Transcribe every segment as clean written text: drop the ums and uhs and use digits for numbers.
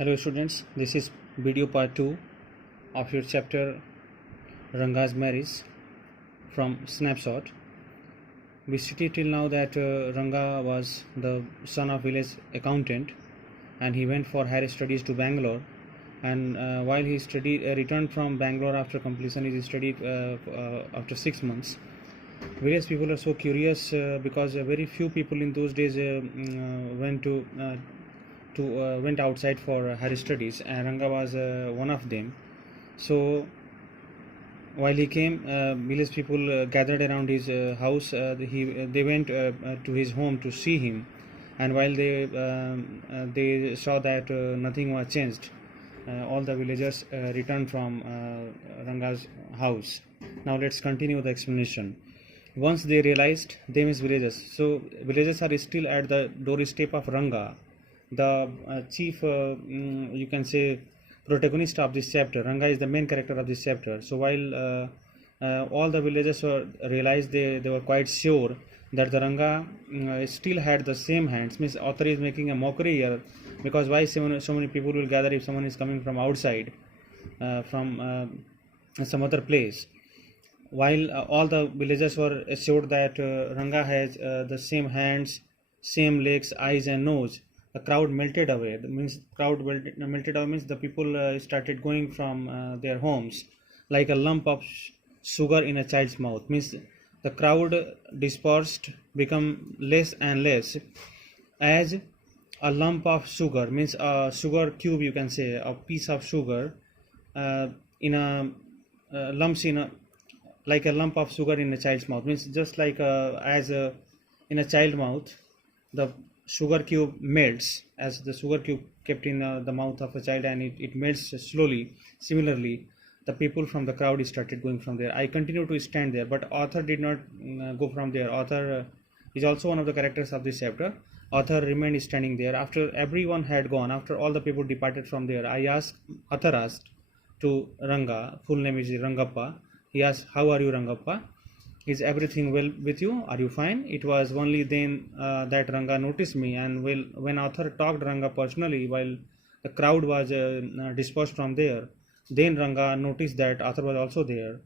Hello students, this is video part 2 of your chapter Rangas Marriage from Snapshot. We stated till now that Ranga was the son of village accountant and he went for higher studies to Bangalore, and while he returned from Bangalore after completion of his study after 6 months. Various people are so curious because very few people in those days went outside for higher studies, and Ranga was one of them. So while he came, village people gathered around his house. They went to his home to see him, and while they saw that nothing was changed, all the villagers returned from Ranga's house. Now let's continue the explanation. Once they realized, they means villagers. So villagers are still at the doorstep of Ranga, the chief, you can say, protagonist of this chapter. Ranga is the main character of this chapter. So while all the villagers realized, they were quite sure that the Ranga still had the same hands. Means author is making a mockery here, because why so many people will gather if someone is coming from outside, from some other place. While all the villagers were assured that Ranga has the same hands, same legs, eyes and nose, the crowd melted away. Melted away means the people started going from their homes like a lump of sugar in a child's mouth. Means the crowd dispersed, become less and less, as a lump of sugar, means a sugar cube, you can say, a piece of sugar in a lumps in a, like a lump of sugar in a child's mouth. Means just like in a child mouth, the sugar cube melts, as the sugar cube kept in the mouth of a child, and it melts slowly. Similarly, the people from the crowd started going from there. I continued to stand there, but author did not go from there. Author is also one of the characters of this chapter. Author remained standing there. After everyone had gone, after all the people departed from there, author asked to Ranga, full name is Rangappa. He asked, "How are you, Rangappa? Is everything well with you? Are you fine?" It was only then that Ranga noticed me, and when author talked Ranga personally while the crowd was dispersed from there, then Ranga noticed that author was also there.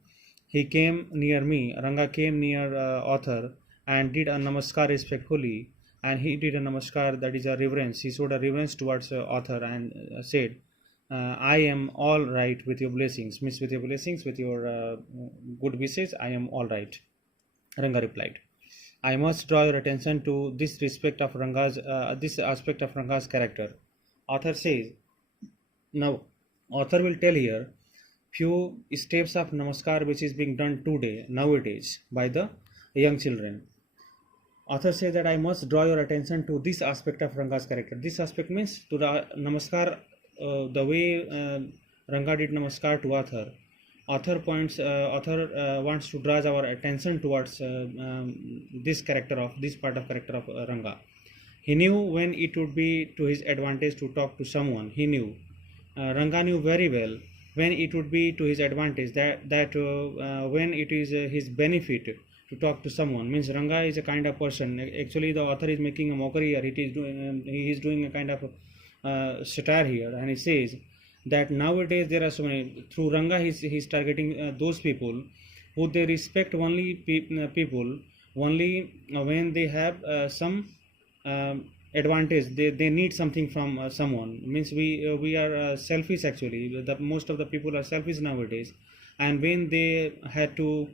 He came near me. Ranga came near author and did a namaskar respectfully, and he did a namaskar, that is a reverence. He showed a reverence towards author and said, "I am all right with your blessings." Means with your blessings, with your good wishes, I am all right. Ranga replied. I must draw your attention to this aspect of Ranga's character. Author says, now author will tell here few steps of namaskar which is being done nowadays by the young children. Author says that I must draw your attention to this aspect of Ranga's character. This aspect means to the namaskar, the way Ranga did namaskar to author. Author wants to draw our attention towards this part of character of Ranga. He knew when it would be to his advantage to talk to someone. He knew. Ranga knew very well when it would be to his advantage, that when it is his benefit to talk to someone. Means Ranga is a kind of person. Actually, the author is making a mockery here. He is doing a kind of satire here, and he says that nowadays there are so many. Through Ranga, he's targeting those people who they respect only people only when they have some advantage. They need something from someone. Means we are selfish actually. Most of the people are selfish nowadays, and when they had to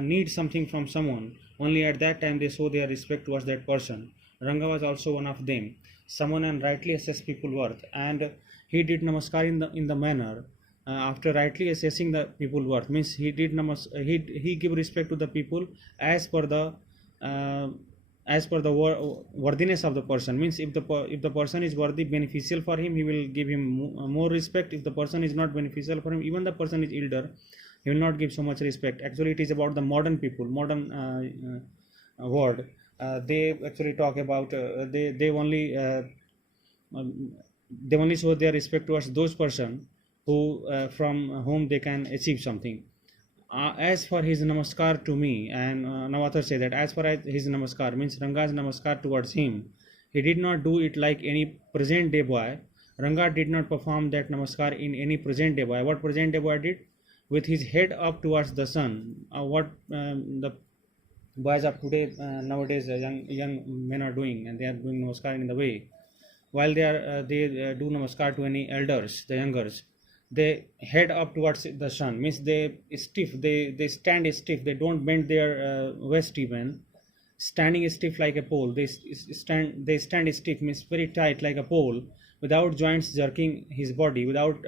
need something from someone, only at that time they show their respect towards that person. Ranga was also one of them. Someone and rightly assess people worth, and he did namaskar in the manner after rightly assessing the people worth. Means he did he give respect to the people as per the worthiness of the person. Means if the person is worthy, beneficial for him, he will give him more respect. If the person is not beneficial for him, even the person is elder, he will not give so much respect. Actually, it is about the modern people, modern world. They actually talk about they only show their respect towards those person who from whom they can achieve something. As for his namaskar to me, and now author say that as for his namaskar, means Ranga's namaskar towards him, he did not do it like any present day boy Ranga did not perform that namaskar in any present day boy. What present day boy did? With his head up towards the sun. What the boys of today, nowadays, young men are doing, and they are doing namaskar in the way. While they do namaskar to any elders, the youngers, they head up towards the sun. Means they stiff. They stand stiff. They don't bend their waist even. Standing stiff like a pole. They stand stiff, means very tight like a pole, without joints jerking his body, without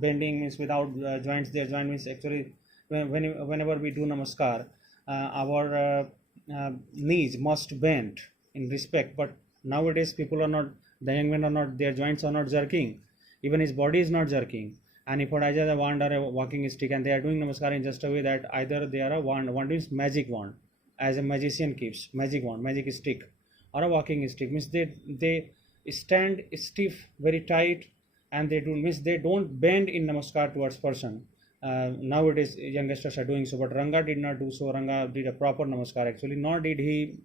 bending, means without joints. Their joint means actually whenever we do namaskar, our knees must bend in respect. But nowadays people are not, the young men are not, their joints are not jerking, even his body is not jerking. And if either a wand or a walking stick, and they are doing namaskar in just a way that either they are a wand means magic wand, as a magician keeps magic wand, magic stick, or a walking stick, means they stand stiff, very tight, and they do, means they don't bend in namaskar towards person. Nowadays youngsters are doing so, but Ranga did not do so. Ranga did a proper namaskar actually, nor did he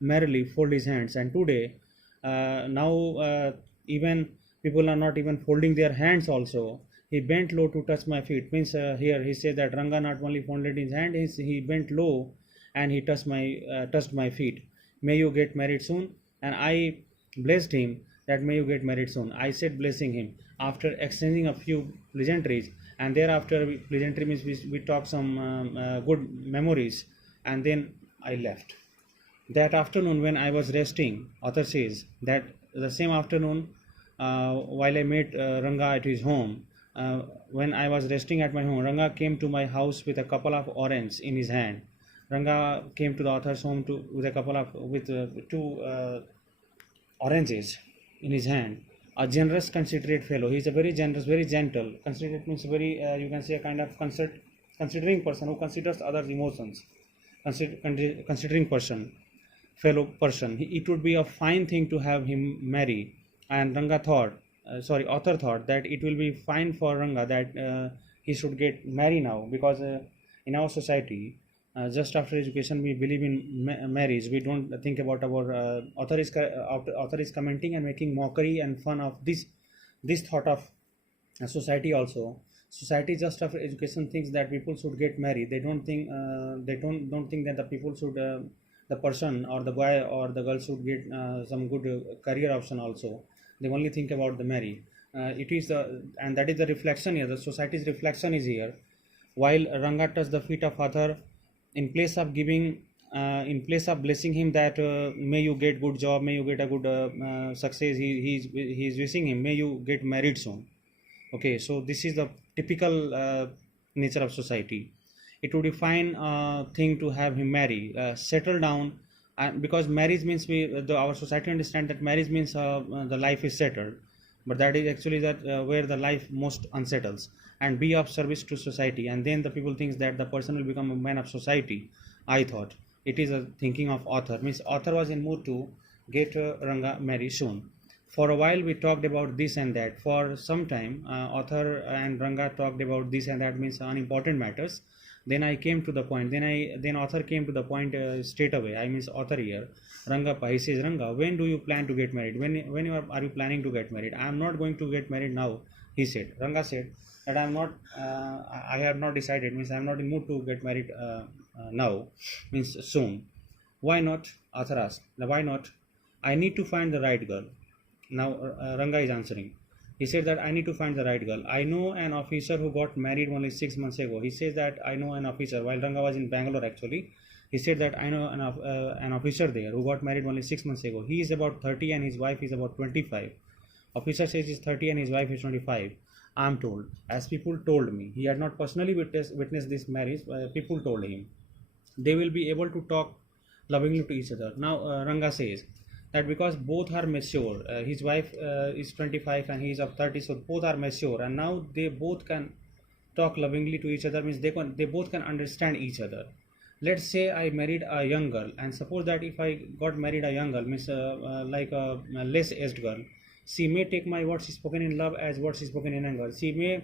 merely fold his hands. And today, now even people are not even folding their hands also. He bent low to touch my feet, means here he says that Ranga not only folded his hand, he bent low and he touched my feet. May you get married soon. And I blessed him that may you get married soon. I said blessing him after exchanging a few pleasantries, and thereafter pleasantry means we talk some good memories, and then I left. That afternoon when I was resting, author says that the same afternoon, while I met Ranga at his home, when I was resting at my home, Ranga came to my house with a couple of oranges in his hand. Ranga came to the author's home with two oranges in his hand. A generous, considerate fellow. He is a very generous, very gentle. Considerate means very, you can say, a kind of considering person who considers others' emotions. Considering person, fellow person. It would be a fine thing to have him marry. And author thought that it will be fine for Ranga that he should get married now, because in our society, just after education we believe in marriage. We don't think about our author is commenting and making mockery and fun of this thought of society also. Society just after education thinks that people should get married. They don't think that the people should the person or the boy or the girl should get some good career option also. They only think about the marry. It is and that is the reflection here. The society's reflection is here. While Ranga touched the feet of author, in place of blessing him that may you get good job, may you get a good success, he is wishing him may you get married soon. Okay, so this is the typical nature of society. It would be fine thing to have him marry, settle down, because marriage means our society understand that marriage means the life is settled, but that is actually that where the life most unsettles, and be of service to society, and then the people thinks that the person will become a man of society. I thought it is a thinking of author, means author was in mood to get Ranga married soon. For a while we talked about this and that. For some time author and Ranga talked about this and that, means unimportant matters. Then I came to the point. Then author came to the point straight away. I means author here. Ranga, he says, Ranga, when do you plan to get married? When are you planning to get married? I am not going to get married now, he said. Ranga said that I am not. I have not decided. Means I am not in mood to get married now. Means soon. Why not? Author asked. Why not? I need to find the right girl. Now Ranga is answering. He said that I need to find the right girl. I know an officer who got married only 6 months ago. He says that I know an officer. While Ranga was in Bangalore actually, he said that I know an officer there who got married only 6 months ago. He is about 30 and his wife is about 25. Officer says he's 30 and his wife is 25. I am told, as people told me. He had not personally witnessed this marriage. People told him. They will be able to talk lovingly to each other. Now Ranga says that because both are mature, his wife is 25 and he is of 30, so both are mature, and now they both can talk lovingly to each other, means they both can understand each other. Let's say I married a young girl, and suppose that if I got married a young girl, means like a less aged girl, she may take my words spoken in love as words spoken in anger. She may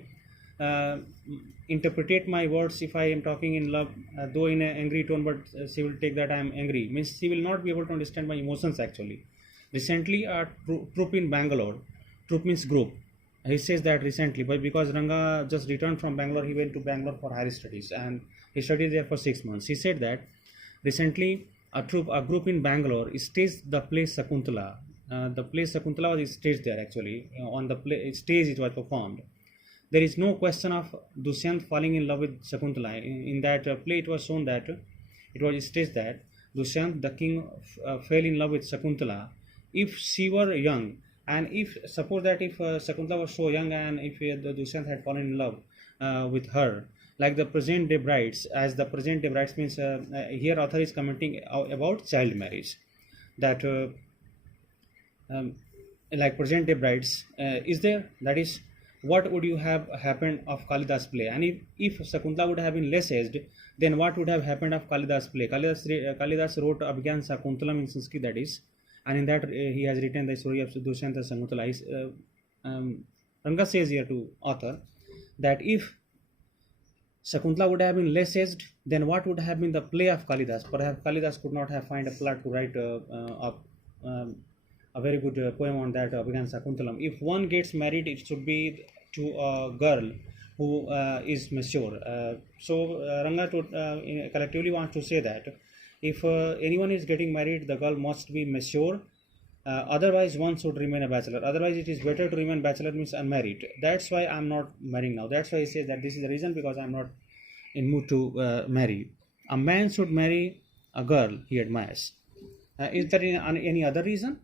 interpret my words if I am talking in love, though in an angry tone, but she will take that I am angry. Means she will not be able to understand my emotions actually. Recently, a troop in Bangalore troop means group. He says that recently, but because Ranga just returned from Bangalore, he went to Bangalore for higher studies and he studied there for 6 months. He said that recently a group in Bangalore staged the play Sakuntala. The play Sakuntala was staged there actually. On the stage it was performed. There is no question of Dushyant falling in love with Sakuntala. In that play, it was shown that it was staged that Dushyant, the king, fell in love with Sakuntala. If she were young, and if suppose that if Sakuntala was so young, and if the Dushyant had fallen in love with her, like the present day brides, as the present day brides means here author is commenting about child marriage, that like present day brides is there, that is what would you have happened of Kalidas play, and if Sakuntala would have been less aged, then what would have happened of Kalidas play. Kalidas wrote Abhigyan Sakuntalam in Sanskrit, that is, and in that he has written the story of Dushyanta and Sakuntala. Ranga says here to author that if Sakuntala would have been less aged, then what would have been the play of Kalidas? Perhaps Kalidas could not have found a plot to write a very good poem on that Abhigyan Sakuntalam. If one gets married, it should be to a girl who is mature. Ranga collectively wants to say that if anyone is getting married, the girl must be mature. Otherwise, one should remain a bachelor. Otherwise, it is better to remain bachelor, means unmarried. That's why I'm not marrying now. That's why he says that this is the reason, because I'm not in mood to marry. A man should marry a girl he admires. Is there any other reason?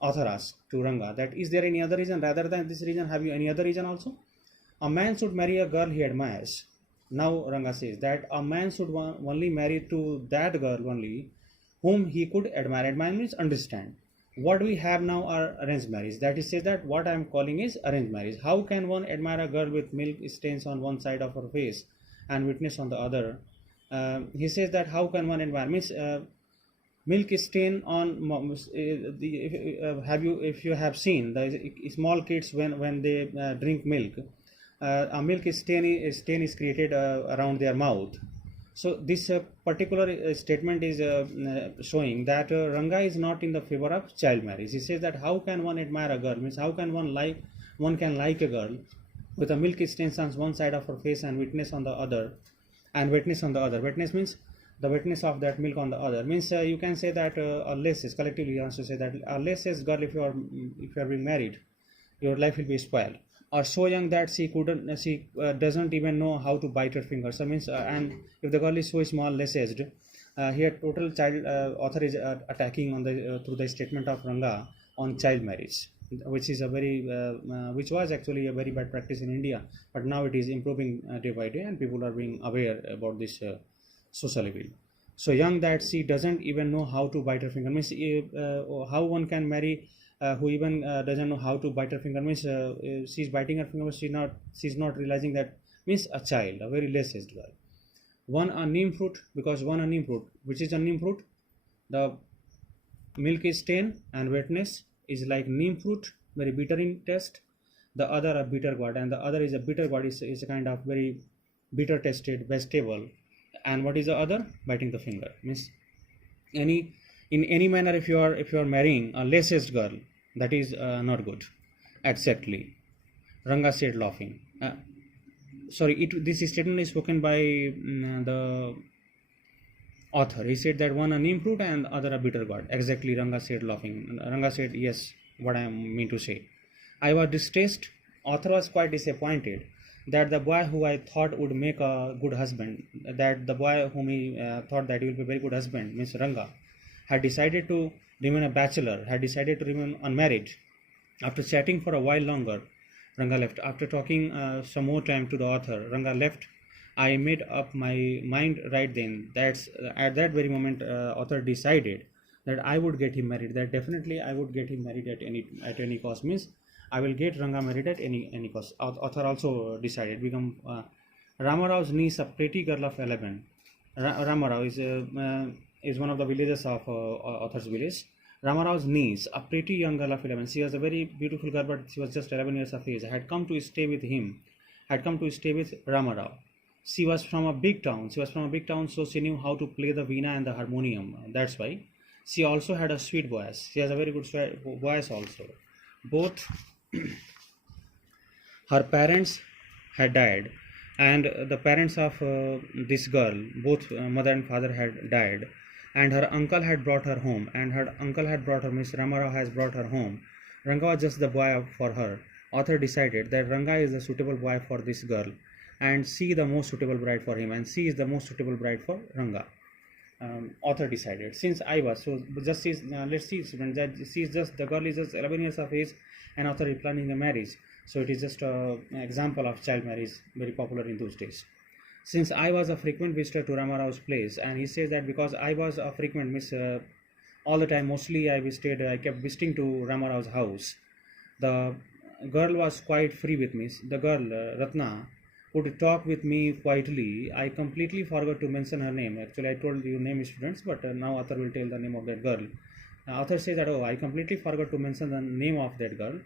Author asks to Ranga that is there any other reason rather than this reason? Have you any other reason also? A man should marry a girl he admires. Now Ranga says that a man should only marry to that girl only whom he could admire. Admire means understand. What we have now are arranged marriage. That is says that what I am calling is arranged marriage. How can one admire a girl with milk stains on one side of her face and witness on the other? He says that how can one admire means milk stain on if you have seen the small kids when they drink milk, a milk stain is created around their mouth. So this particular statement is showing that Ranga is not in the favor of child marriage. He says that how can one admire a girl, means how can one can like a girl with a milk stain on one side of her face and witness on the other, witness means the witness of that milk on the other, means you can say that a less is collectively also say that a less is girl, if you are being married, your life will be spoiled, or so young that she doesn't even know how to bite her finger. So means and if the girl is so small, less aged, here total child author is attacking on the through the statement of Ranga on child marriage, which is a very which was actually a very bad practice in India, but now it is improving day by day and people are being aware about this social evil. So young that she doesn't even know how to bite her finger, means how one can marry who even doesn't know how to bite her finger, means she's biting her finger, but she's not realizing that, means a child, a very less aged girl. One a neem fruit, because one a neem fruit, which is a neem fruit, the milk is stain and wetness is like neem fruit, very bitter in taste. The other a bitter gourd, and the other is a bitter gourd is a kind of very bitter tasted vegetable. And what is the other? Biting the finger, means in any manner if you are marrying a less aged girl, that is not good. Exactly, Ranga said laughing. This statement is spoken by the author. He said that one a neem fruit and the other a bitter gourd. Exactly, Ranga said laughing. Ranga said yes, what I mean to say. I was distressed. Author was quite disappointed that the boy who I thought would make a good husband, that the boy whom he thought that he will be a very good husband, means Ranga, had decided to remain a bachelor, had decided to remain unmarried. After chatting for a while longer, Ranga left. After talking some more time to the author, Ranga left. I made up my mind right then. That's at that very moment, author decided that I would get him married. That definitely I would get him married at any cost. Means I will get Ranga married at any cost. Author also decided. Become Ramarau's niece, a pretty girl of 11. Ramarao is one of the villages of author's village. Ramarau's niece, a pretty young girl of 11. She was a very beautiful girl, but she was just 11 years of age. Had come to stay with Ramarao. She was from a big town. So she knew how to play the veena and the harmonium. That's why. She also had a sweet voice. She has a very good voice also. Both her parents had died, and the parents of this girl, both mother and father, had died, and her uncle had brought her home, and her uncle had brought her, Miss Ramarao has brought her home. Ranga was just the boy for her. Author decided that Ranga is the suitable boy for this girl, and she the most suitable bride for him, and she is the most suitable bride for Ranga. Author decided, since I was so just is let's see students, that she is just, the girl is just 11 years of age, and author is planning a marriage, so it is just an example of child marriage, very popular in those days. Since I was a frequent visitor to Ramarao's place, and he says that because I was a frequent all the time, mostly I kept visiting to Ramarao's house. The girl was quite free with me. The girl, Ratna, would talk with me quietly. I completely forgot to mention her name. Actually, I told you name, students, but now author will tell the name of that girl. Author says that, oh, I completely forgot to mention the name of that girl.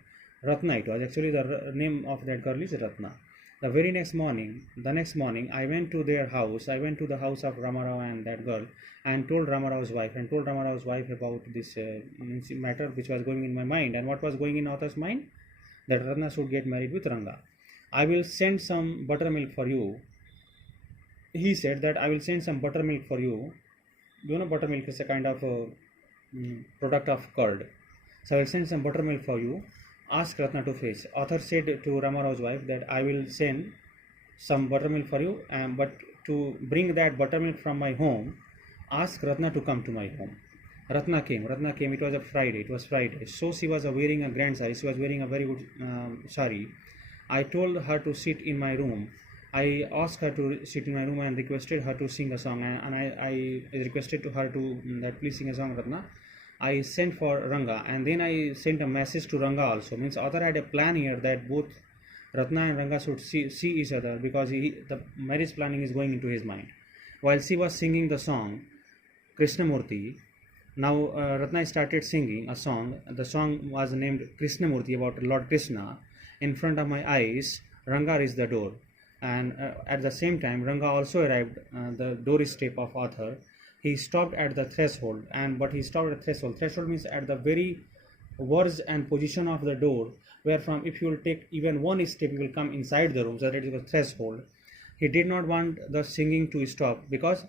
Ratna it was. Actually, the name of that girl is Ratna. The next morning, I went to their house. I went to the house of Ramarao and that girl, and told Ramarao's wife about this matter which was going in my mind. And what was going in author's mind? That Ratna should get married with Ranga. I will send some buttermilk for you. He said that I will send some buttermilk for you. You know, buttermilk is a kind of product of curd. So I will send some buttermilk for you. Ask Ratna to fetch. Author said to Ramarao's wife that I will send some buttermilk for you, but to bring that buttermilk from my home, ask Ratna to come to my home. Ratna came. It was a Friday. It was Friday. So she was wearing a grand sari. She was wearing a very good sari. I told her to sit in my room. I asked her to sit in my room and requested her to sing a song. And I requested to her to that please sing a song, Ratna. I sent for Ranga, and then I sent a message to Ranga also. Means author had a plan here that both Ratna and Ranga should see each other, because the marriage planning is going into his mind. While she was singing the song Krishnamurti, now Ratna started singing a song. The song was named Krishnamurti, about Lord Krishna. In front of my eyes, Ranga reached the door, and at the same time, Ranga also arrived the doorstep of author. He stopped at the threshold, but he stopped at the threshold. Threshold means at the very verge and position of the door, where from if you will take even one step, you will come inside the room. So that is the threshold. He did not want the singing to stop, because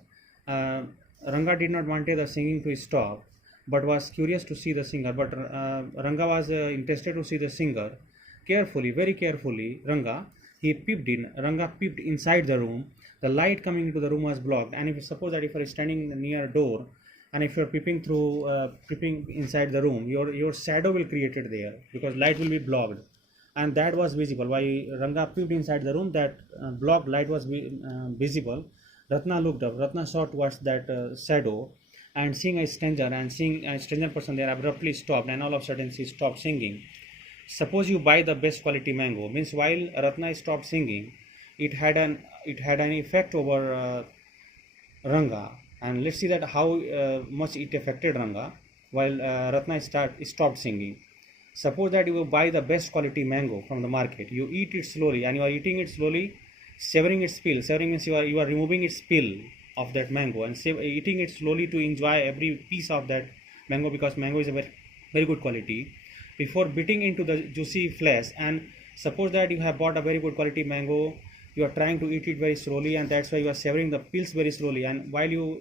Ranga did not want the singing to stop, but was curious to see the singer. But Ranga was interested to see the singer. Carefully, very carefully, Ranga peeped inside the room. The light coming into the room was blocked, and if you suppose that if you are standing near a door, and if you are peeping inside the room, your shadow will created there, because light will be blocked, and that was visible. While Ranga peeped inside the room, that blocked light was visible. Ratna looked up. Ratna saw towards that shadow, and seeing a stranger person there, abruptly stopped, and all of a sudden she stopped singing. Suppose you buy the best quality mango. Means while Ratna stopped singing, it had an effect over Ranga, and let's see that how much it affected Ranga while Ratna stopped singing. Suppose that you buy the best quality mango from the market. You eat it slowly, and you are eating it slowly, severing its peel. Severing means you are removing its peel of that mango, and eating it slowly to enjoy every piece of that mango, because mango is a very, very good quality, before biting into the juicy flesh. And suppose that you have bought a very good quality mango, you are trying to eat it very slowly, and that's why you are severing the peels very slowly, and while you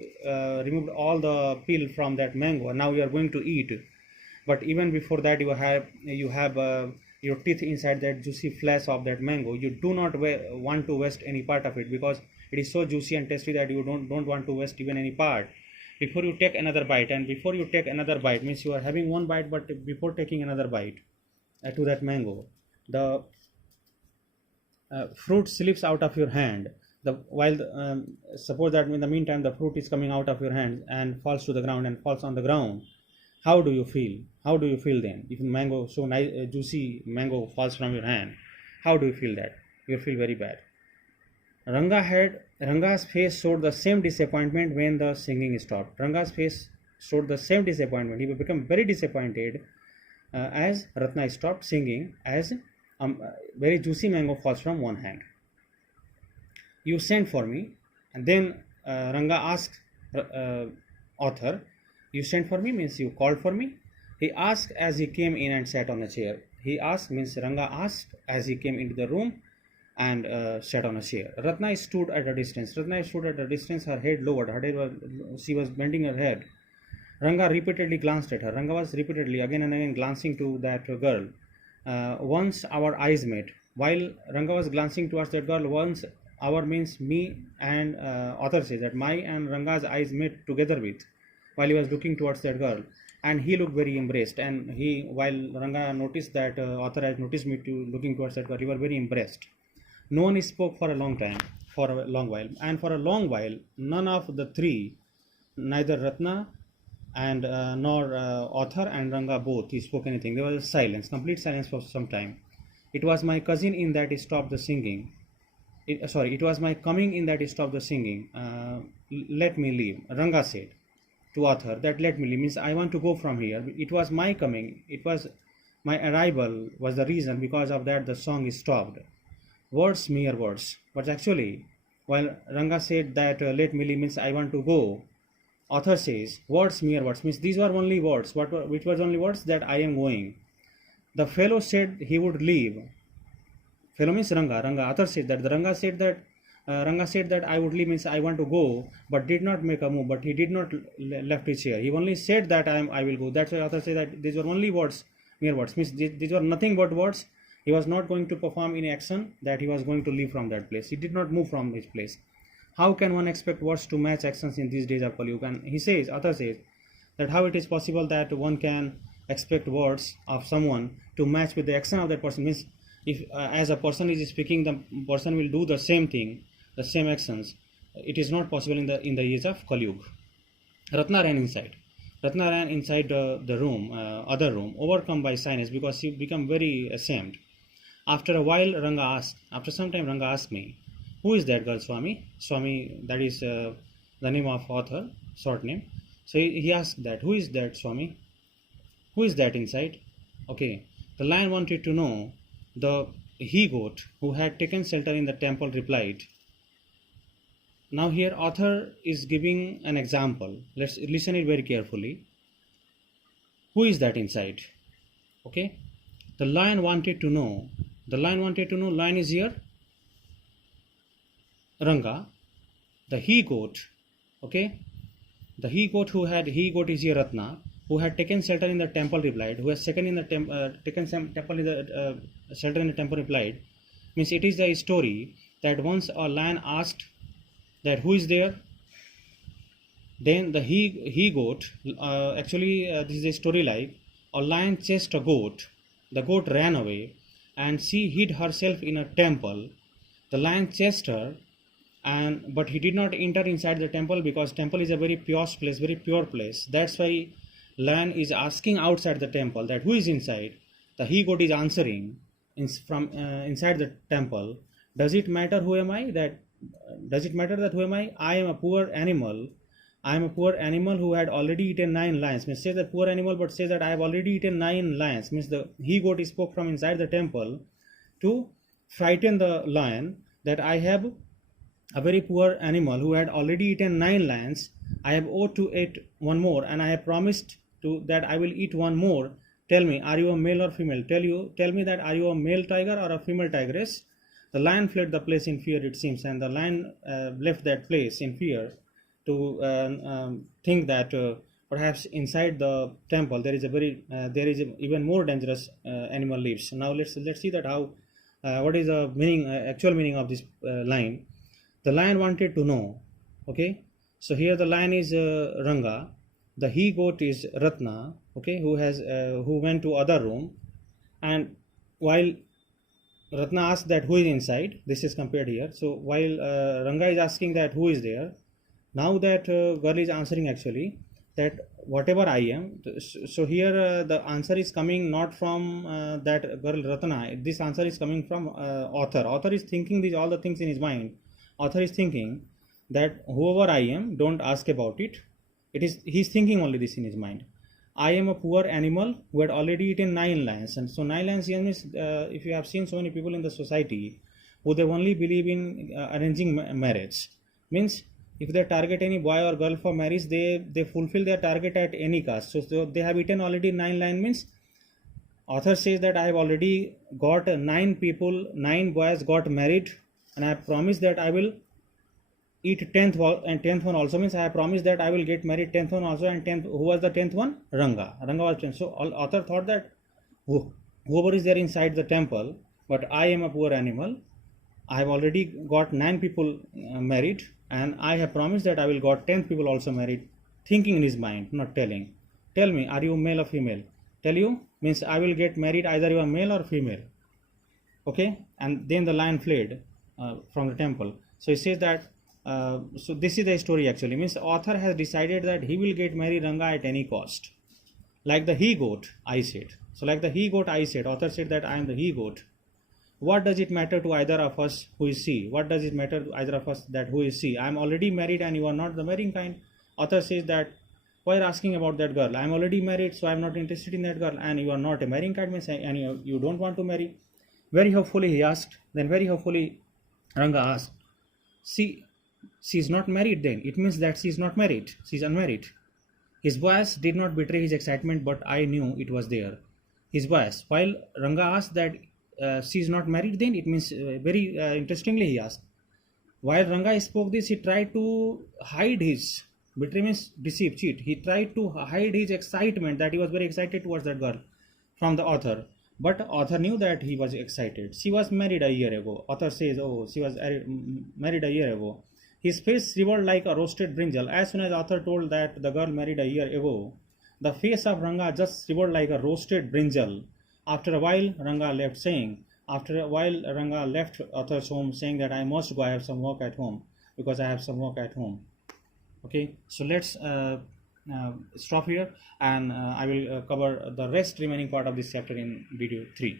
removed all the peel from that mango, now you are going to eat. But even before that, you have your teeth inside that juicy flesh of that mango. You do not want to waste any part of it, because it is so juicy and tasty that you don't want to waste even any part before you take another bite. And before you take another bite means you are having one bite, but before taking another bite to that mango, the fruit slips out of your hand. Suppose that in the meantime the fruit is coming out of your hand and falls to the ground and falls on the ground. How do you feel? Then, if mango, so nice, juicy mango falls from your hand, how do you feel? That you feel very bad. Ranga's face showed the same disappointment when the singing stopped. Ranga's face showed the same disappointment. He became very disappointed as Ratna stopped singing, as very juicy mango falls from one hand. You sent for me, and then Ranga asked author, you sent for me means you called for me? He asked as he came in and sat on a chair. He asked means Ranga asked as he came into the room and sat on a chair. Ratna stood at a distance. Ratna stood at a distance, her head lowered. She was bending her head. Ranga repeatedly glanced at her. Ranga was repeatedly again and again glancing to that girl. Once our eyes met. While Ranga was glancing towards that girl, once our means me and author says that my and Ranga's eyes met together with while he was looking towards that girl, and he looked very impressed. And he, while Ranga noticed that author has noticed me to looking towards that girl, he was very impressed. No one spoke for a long time, for a long while, and for a long while, none of the three, neither Ratna and nor author and Ranga both, he spoke anything. There was silence, complete silence for some time. It was my cousin in that he stopped the singing. It was my coming in that he stopped the singing. Let me leave. Ranga said to author that let me leave means I want to go from here. It was my coming. It was my arrival was the reason. Because of that, the song is stopped. Words, mere words. But actually, while Ranga said that let me leave means I want to go, author says words, mere words means these were only words. Which was only words that I am going. The fellow said he would leave. Fellow means Ranga. Author said that the Ranga said that I would leave means I want to go, but did not make a move. But he did not left his chair. He only said that I will go. That's why author said that these were only words, mere words means these were nothing but words. He was not going to perform any action, that he was going to leave from that place. He did not move from his place. How can one expect words to match actions in these days of Kali Yuga? And he says, author says, that how it is possible that one can expect words of someone to match with the action of that person. Means if as a person is speaking, the person will do the same thing, the same actions. It is not possible in the age of Kali Yuga. Ratna ran inside. Ratna ran inside the room, other room, overcome by shyness because she became very ashamed. After a while, after some time, Ranga asked me, who is that girl, Swami? Swami, that is the name of author, short name. So he asked that, who is that, Swami? Who is that inside? Okay. The lion wanted to know. The he-goat who had taken shelter in the temple replied. Now here author is giving an example. Let's listen it very carefully. Who is that inside? Okay. The lion wanted to know. Lion is here. Ranga. The he-goat. Okay. The he-goat is here Ratna, who had taken shelter in the temple replied. Who has taken shelter in the temple replied. Means it is the story that once a lion asked that who is there. Then the he-goat, this is a story like a lion chased a goat. The goat ran away and she hid herself in a temple. The lion chased her, but he did not enter inside the temple because temple is a very pure place. That's why lion is asking outside the temple that who is inside. The he-goat is answering from inside the temple. Does it matter who am I? Who am I? I am a poor animal. Who had already eaten 9 lions. Means says that poor animal, but says that I have already eaten 9 lions. Means the he-goat spoke from inside the temple to frighten the lion that I have a very poor animal who had already eaten 9 lions. I have ought to eat one more, and I have promised to that I will eat one more. Tell me, are you a male or female? Tell me that are you a male tiger or a female tigress? The lion fled the place in fear, it seems, and the lion left that place in fear to think that perhaps inside the temple there is even more dangerous animal lives. Now let's see that how what is the meaning, actual meaning of this line. The lion wanted to know. Okay, so here the lion is Ranga, the he-goat is Ratna. Okay, who went to other room, and while Ratna asked that who is inside, this is compared here. So while Ranga is asking that who is there, now that girl is answering actually that whatever I am. So here the answer is coming not from that girl Ratna. This answer is coming from author. Author is thinking all the things in his mind. Author is thinking that whoever I am, don't ask about it. He's thinking only this in his mind. I am a poor animal who had already eaten 9 lions. And so 9 lions here means if you have seen so many people in the society who they only believe in arranging marriage. Means if they target any boy or girl for marriage, they fulfill their target at any cost. So they have eaten already 9 lions means Author says that I have already got 9 boys got married, and I have promised that I will eat 10th one also, means I have promised that I will get married 10th one also, and 10th, who was the 10th one? Ranga was 10th. So author thought that whoever is there inside the temple, but I am a poor animal. I have already got 9 people married, and I have promised that I will got 10th people also married, thinking in his mind, not telling. Tell me, are you male or female? Tell you, means I will get married, either you are male or female. Okay, and then the lion fled from the temple. So he says that, so this is the story actually, means the author has decided that he will get married Ranga at any cost. Like the he goat, I said. So like the he goat, I said, author said that I am the he goat. What does it matter to either of us who is she? What does it matter to either of us that who is she? I am already married and you are not the marrying kind. Author says that, why are asking about that girl? I am already married, so I am not interested in that girl, and you are not a marrying kind, means and you don't want to marry. Very hopefully he asked, then very hopefully Ranga asked, she is not married then. It means that she is not married. She is unmarried. His voice did not betray his excitement, but I knew it was there. His voice, while Ranga asked that she is not married then, it means very interestingly he asked. While Ranga spoke this, he tried to hide his, betray means deceive, cheat. He tried to hide his excitement, that he was very excited towards that girl, from the author. But author knew that he was excited. She was married a year ago. Author says, oh, she was married a year ago. His face shriveled like a roasted brinjal. As soon as author told that the girl married a year ago, the face of Ranga just shriveled like a roasted brinjal. After a while, Ranga left author's home, saying that I must go, I have some work at home, because I have some work at home. Okay, so let's stop here, and I will cover the remaining part of this chapter in video 3.